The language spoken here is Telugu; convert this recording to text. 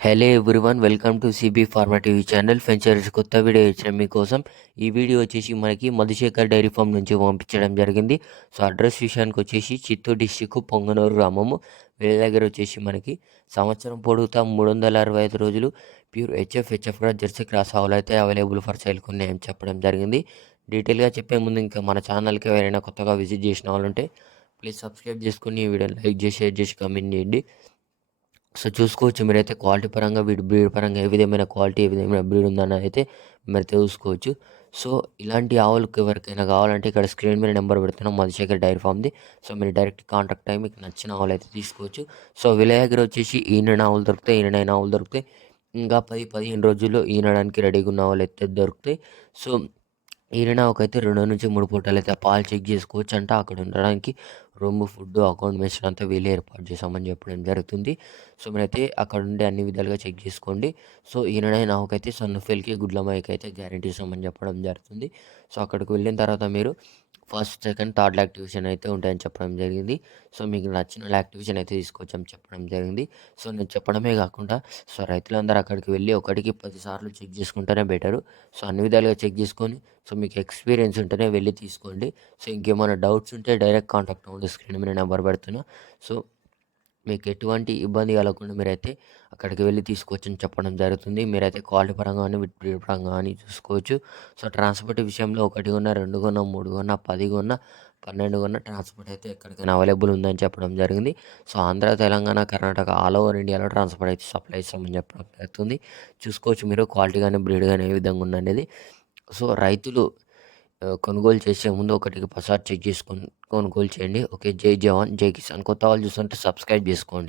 Hello everyone welcome to CB pharma TV channel. ఫెంచర్స్ కొత్త వీడియో ఇచ్చిన మీకోసం ఈ వీడియో వచ్చేసి మనకి మధుశేఖర్ డైరీ ఫామ్ నుంచి పంపించడం జరిగింది. సో అడ్రస్ విషయానికి వచ్చేసి చిత్తూరు డిస్టిక్ పొంగనూరు గ్రామము. వీళ్ళ దగ్గర వచ్చేసి మనకి సంవత్సరం పొడుగుతా మూడు వందల అరవై ఐదు రోజులు ప్యూర్ హెచ్ఎఫ్ హెచ్ఎఫ్ కూడా జెర్సీ క్రాస్ ఆవులు అయితే అవైలబుల్ ఫర్ సైల్ ఉన్నాయని చెప్పడం జరిగింది. డీటెయిల్గా చెప్పే ముందు ఇంకా మన ఛానల్కి ఎవరైనా కొత్తగా విజిట్ చేసిన వాళ్ళు ఉంటే ప్లీజ్ సబ్స్క్రైబ్ చేసుకుని ఈ వీడియోని లైక్ చేసి షేర్ చేసి కమెంట్ చేయండి. సో చూసుకోవచ్చు. మీరైతే క్వాలిటీ పరంగా వీడి బ్రీడ్ పరంగా ఏ విధమైన క్వాలిటీ ఏ విధమైన బ్రీడ్ ఉందని అయితే మీరు చూసుకోవచ్చు సో ఇలాంటి ఆవులకు ఎవరికైనా కావాలంటే ఇక్కడ స్క్రీన్ మీద నెంబర్ పెడుతున్నాం. మధుశేఖర్ డైరీ ఫామ్ది. సో మీరు డైరెక్ట్ కాంటాక్ట్ అయ్యి మీకు నచ్చిన ఆవులు అయితే తీసుకోవచ్చు. సో వీళ్ళ దగ్గర వచ్చేసి ఈనడ ఆవులు దొరుకుతాయి ఈనడైన ఆవులు దొరుకుతాయి. ఇంకా పది పదిహేను రోజుల్లో ఈనడానికి రెడీగా ఉన్న ఆవులు అయితే దొరుకుతాయి. సో ఈయన ఒకైతే రెండు నుంచి మూడు పూటలు అయితే పాలు చెక్ చేసుకోవచ్చు అంటే అక్కడ ఉండడానికి రూమ్ ఫుడ్ అకామిడేషన్ అంతా వీళ్ళు ఏర్పాటు చేసామని చెప్పడం జరుగుతుంది. సో మీరైతే అక్కడ ఉండే అన్ని విధాలుగా చెక్ చేసుకోండి. సో ఈయన నాకైతే సన్నుఫెల్కి గుడ్లమాయికి అయితే గ్యారంటీ ఇస్తామని చెప్పడం జరుగుతుంది. సో అక్కడికి వెళ్ళిన తర్వాత మీరు ఫస్ట్ సెకండ్ థర్డ్ యాక్టివేషన్ అయితే ఉంటాయని చెప్పడం జరిగింది. సో మీకు నచ్చిన యాక్టివేషన్ అయితే తీసుకోవచ్చని చెప్పడం జరిగింది. సో నేను చెప్పడమే కాకుండా సో రైతులందరూ అక్కడికి వెళ్ళి ఒకటికి పదిసార్లు చెక్ చేసుకుంటేనే బెటరు. సో అన్ని విధాలుగా చెక్ చేసుకొని సో మీకు ఎక్స్పీరియన్స్ ఉంటేనే వెళ్ళి తీసుకోండి. సో ఇంకేమైనా డౌట్స్ ఉంటే డైరెక్ట్ కాంటాక్ట్ అవ్వండి. స్క్రీన్ మీద నెంబర్ పెడుతున్నా. సో మీకు ఎటువంటి ఇబ్బంది కలగకుండా మీరైతే అక్కడికి వెళ్ళి తీసుకోవచ్చని చెప్పడం జరుగుతుంది. మీరైతే క్వాలిటీ పరంగా కానీ బ్రీడ్ పరంగా కానీ చూసుకోవచ్చు. సో ట్రాన్స్పోర్ట్ విషయంలో ఒకటి కొన్న రెండు కొన్న మూడు కొన్న పది కొన్న పన్నెండు కొన్న ట్రాన్స్పోర్ట్ అయితే ఎక్కడికైనా అవైలబుల్ ఉందని చెప్పడం జరిగింది. So Andhra Telangana Karnataka all over ఇండియాలో ట్రాన్స్పోర్ట్ అయితే సప్లై ఇస్తామని చెప్పడం జరుగుతుంది. చూసుకోవచ్చు మీరు క్వాలిటీ కానీ బ్రీడ్ కానీ ఏ విధంగా ఉందనేది. సో రైతులు కొనుగోలు చేసే ముందు ఒకటికి పసార్ చెక్ చేసుకొని కొనుగోలు చేయండి. ఓకే జై జవాన్ జై కిసాన్. కొత్త వాళ్ళు చూస్తుంటే సబ్స్క్రైబ్ చేసుకోండి.